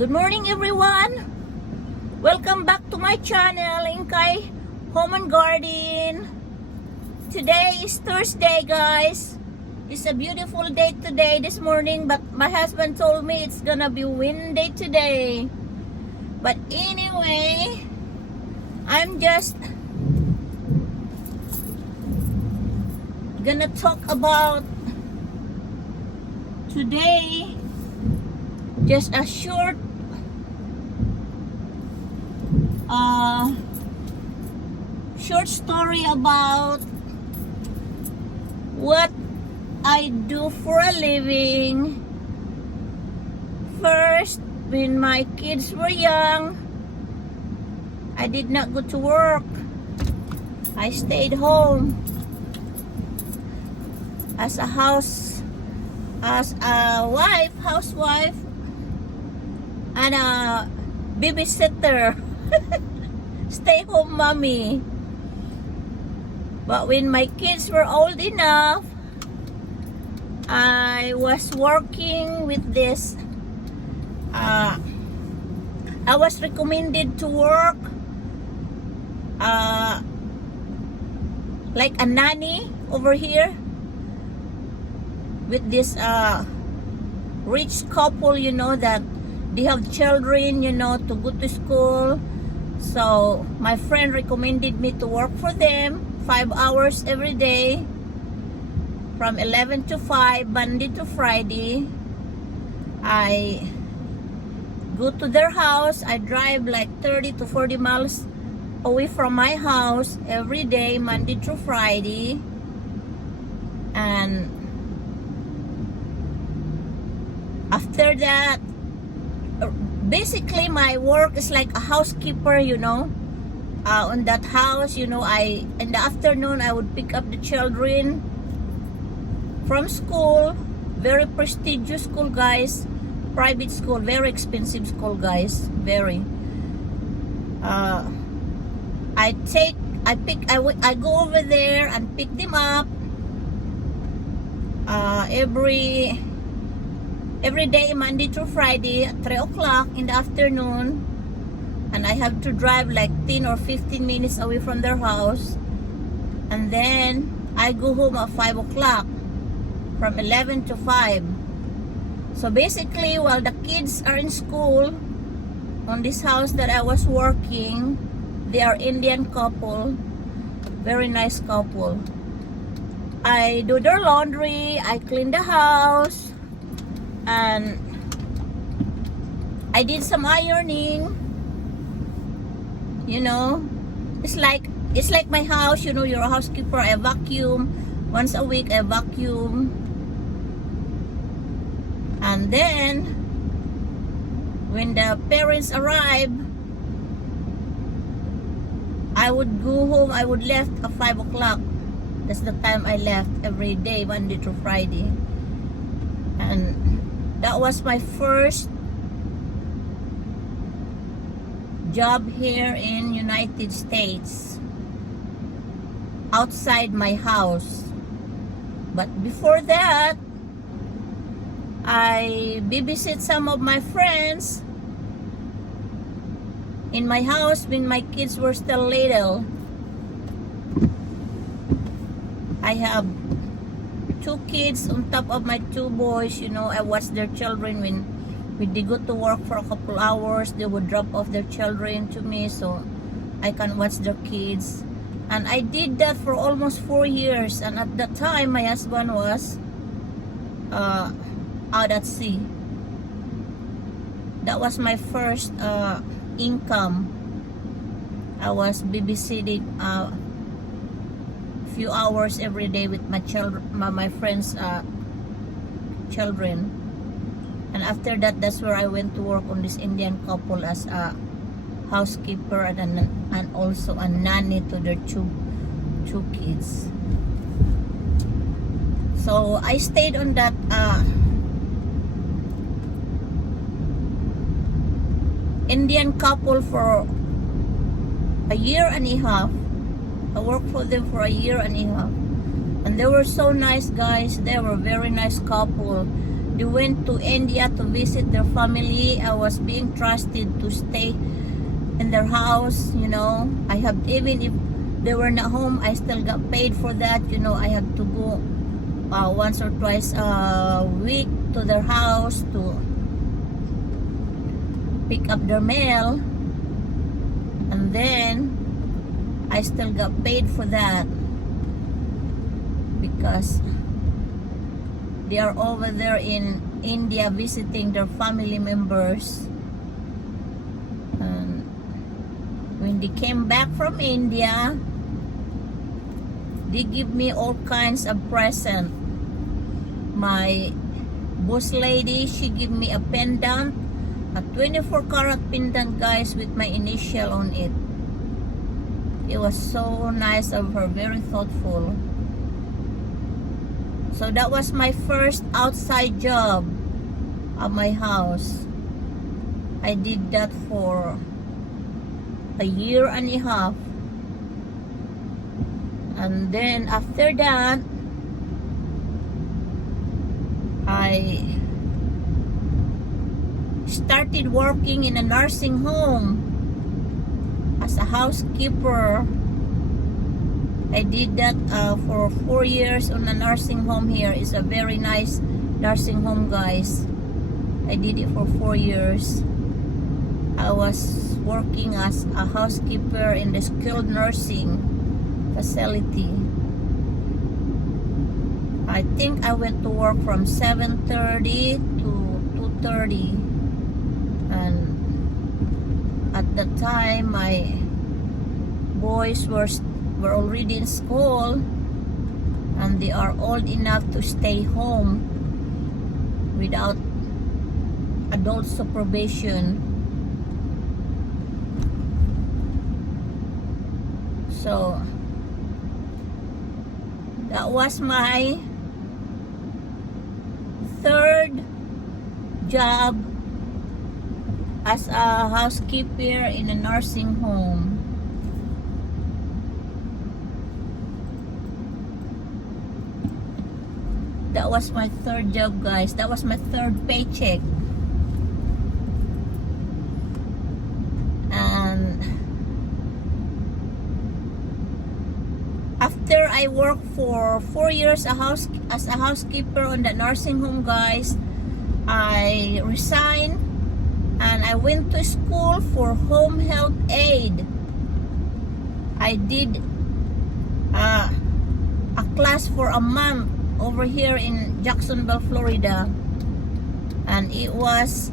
Good morning everyone! Welcome back to my channel, Engkay Home and Garden. Today is Thursday, guys. It's a beautiful day today, this morning, but my husband told me it's gonna be windy today. But anyway, I'm just gonna talk about today, just a short story about what I do for a living. First, when my kids were young, I did not go to work. I stayed home as a housewife and a babysitter. Stay home mommy. But when my kids were old enough, I was working with this I was recommended to work like a nanny over here with this rich couple, you know, that they have children, you know, to go to school. So my friend recommended me to work for them 5 hours every day from 11 to 5, Monday to Friday. I go to their house. I drive like 30 to 40 miles away from my house every day, Monday through Friday. And after that, basically my work is like a housekeeper, you know, on that house. You know, in the afternoon I would pick up the children from school. Very prestigious school, guys. Private school, very expensive school, guys. Very. I go over there and pick them up every day, Monday through Friday at 3 o'clock in the afternoon. And I have to drive like 10 or 15 minutes away from their house. And then I go home at 5 o'clock from 11 to 5. So basically, while the kids are in school, on this house that I was working, they are Indian couple, very nice couple. I do their laundry, I clean the house, and I did some ironing. You know, it's like my house. You know, you're a housekeeper. I vacuum once a week. I vacuum. And then, when the parents arrive, I would go home. I would left at 5 o'clock. That's the time I left every day, Monday to Friday. And that was my first job here in United States, outside my house. But before that, I babysit some of my friends in my house when my kids were still little. I have 2 kids on top of my 2 boys. You know, I watch their children when they go to work for a couple hours. They would drop off their children to me so I can watch their kids. And I did that for almost 4 years. And at that time, my husband was out at sea. That was my first income. I was babysitting a few hours every day with my children, my friends' children. And after that, that's where I went to work on this Indian couple as a housekeeper and also a nanny to their two kids. So I stayed on that Indian couple for a year and a half. I worked for them for a year and a half. And they were so nice, guys. They were a very nice couple. They went to India to visit their family. I was being trusted to stay in their house, you know. I have, even if they were not home, I still got paid for that, you know. I have to go once or twice a week to their house to pick up their mail, and then I still got paid for that because they are over there in India visiting their family members. And when they came back from India, they give me all kinds of present. My boss lady, she give me a pendant, a 24-karat pendant, guys, with my initial on it. It was so nice of her, very thoughtful. So that was my first outside job at my house. I did that for a year and a half. And then after that, I started working in a nursing home as a housekeeper. I did that for 4 years on a nursing home here. It's a very nice nursing home, guys. I did it for 4 years. I was working as a housekeeper in the skilled nursing facility. I think I went to work from 7:30 to 2:30, and at the time my boys were already in school, and they are old enough to stay home without adult supervision. So that was my third job as a housekeeper in a nursing home. That was my third job, guys. That was my third paycheck. And after I worked for 4 years as a housekeeper on the nursing home, guys, I resigned and I went to school for home health aid. I did a class for a month over here in Jacksonville, Florida, and it was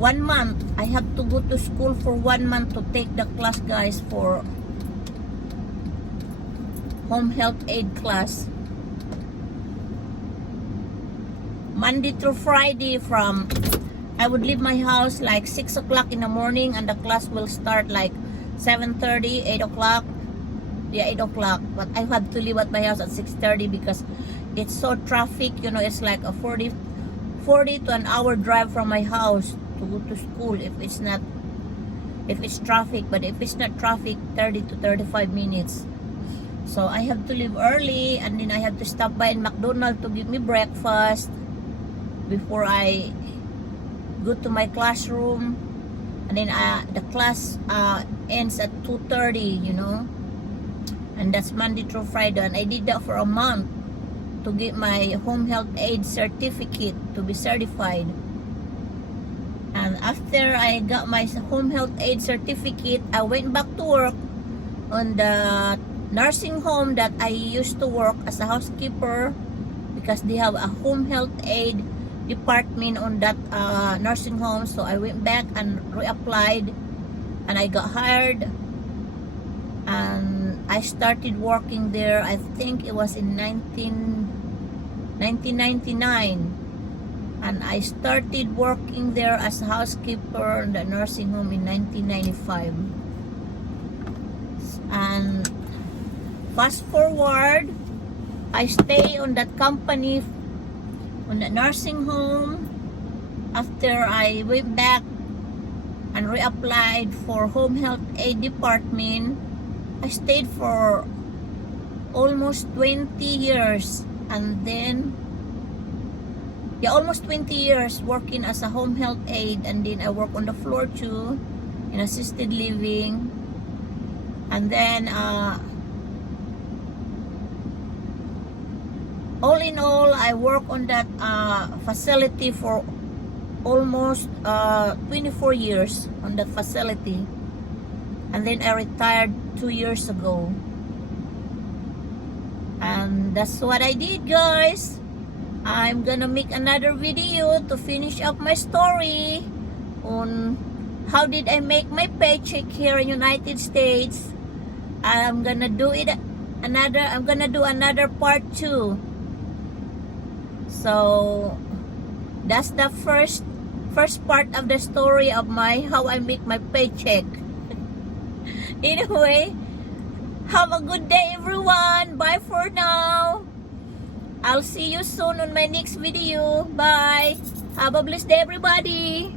1 month. I had to go to school for 1 month to take the class, guys, for home health aid class. Monday through Friday, I would leave my house like 6 o'clock in the morning, and the class will start like 7:30, 8 o'clock. Yeah, 8 o'clock. But I had to leave at my house at 6:30 because it's so traffic, you know. It's like a 40 to an hour drive from my house to go to school if it's traffic. But if it's not traffic, 30 to 35 minutes. So I have to leave early, and then I have to stop by in McDonald's to give me breakfast before I go to my classroom. And then the class ends at 2:30, you know. And that's Monday through Friday. And I did that for a month to get my home health aid certificate, to be certified. And after I got my home health aid certificate, I went back to work on the nursing home that I used to work as a housekeeper, because they have a home health aid department on that nursing home. So I went back and reapplied, and I got hired, and I started working there. I think it was in 1999, and I started working there as a housekeeper in the nursing home in 1995. And fast forward, I stay on that company, on the nursing home, after I went back and reapplied for home health aid department. I stayed for almost 20 years And then, yeah, almost 20 years working as a home health aide. And then I work on the floor too, in assisted living. And then, all in all, I work on that facility for almost 24 years on that facility. And then I retired 2 years ago. And that's what I did, guys. I'm gonna make another video to finish up my story on how did I make my paycheck here in United States. I'm gonna do another part 2. So that's the first part of the story of how I make my paycheck. Anyway, have a good day, everyone. Bye for now. I'll see you soon on my next video. Bye. Have a blessed day, everybody.